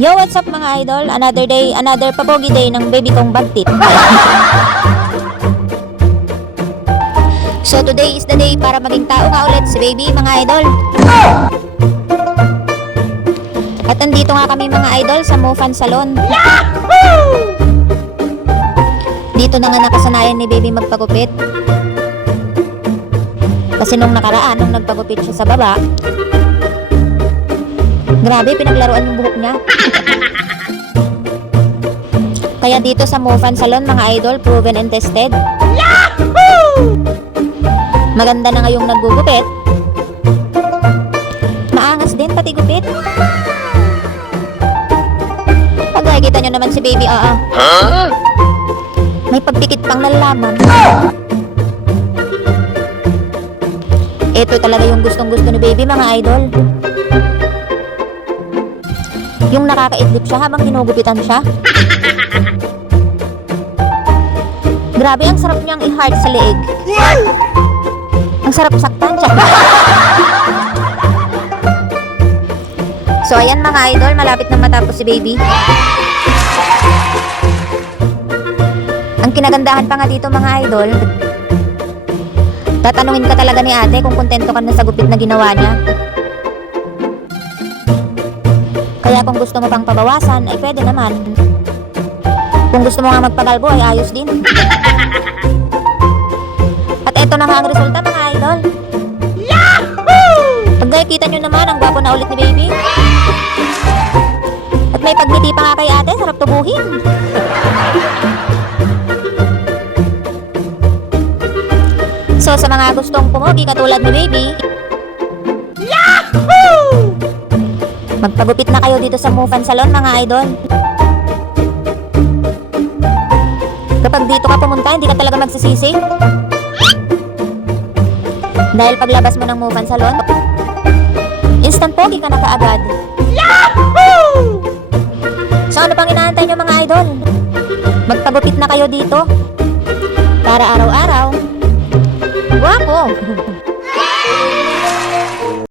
Yo, what's up mga idol? Another day, another papogi day ng baby kong bagtit. So today is the day para maging tao nga ulit si baby mga idol. At andito nga kami mga idol sa Mofan Salon. Dito na nga nakasanayan ni baby magpagupit. Kasi nung nakaraan, nung nagpagupit siya sa baba, grabe, pinaglaruan yung buhok niya. Kaya dito sa Mofan Salon mga idol, proven and tested. Yahoo! Maganda na ngayong naggugupit. Maangas din pati gupit. Pag nakikita nyo naman si baby, may pagpikit pang nalalaman. Ito talaga yung gustong gusto ni baby mga idol. Yung nakakaidlip siya habang ginugupitan siya. Grabe, ang sarap niyang i-heart sa leeg. Ang sarap saktan siya. So ayan mga idol, malapit na matapos si baby. Ang kinagandahan pa nga dito mga idol, tatanungin ka talaga ni ate kung kontento ka na sa gupit na ginawa niya. Kaya kung gusto mo pang pabawasan, ay pwede naman. Kung gusto mo nga magpagalbo, ay ayos din. At eto na nga ang resulta mga idol. Yahoo! Pag nakikita nyo naman, ang gwapo na ulit ni baby. At may pagngiti pa nga kay ate, sarap tubuhin. So sa mga gustong pumugi katulad ni baby, Yahoo! Magpagupit na kayo dito sa Mofan Salon mga idol. Kapag dito ka pumunta, hindi ka talaga magsisisi. Dahil paglabas mo ng Mofan Salon, instant pogi ka na kaagad. Yahoo! So ano pang inaantay nyo mga idol? Magpagupit na kayo dito para araw-araw gwapo.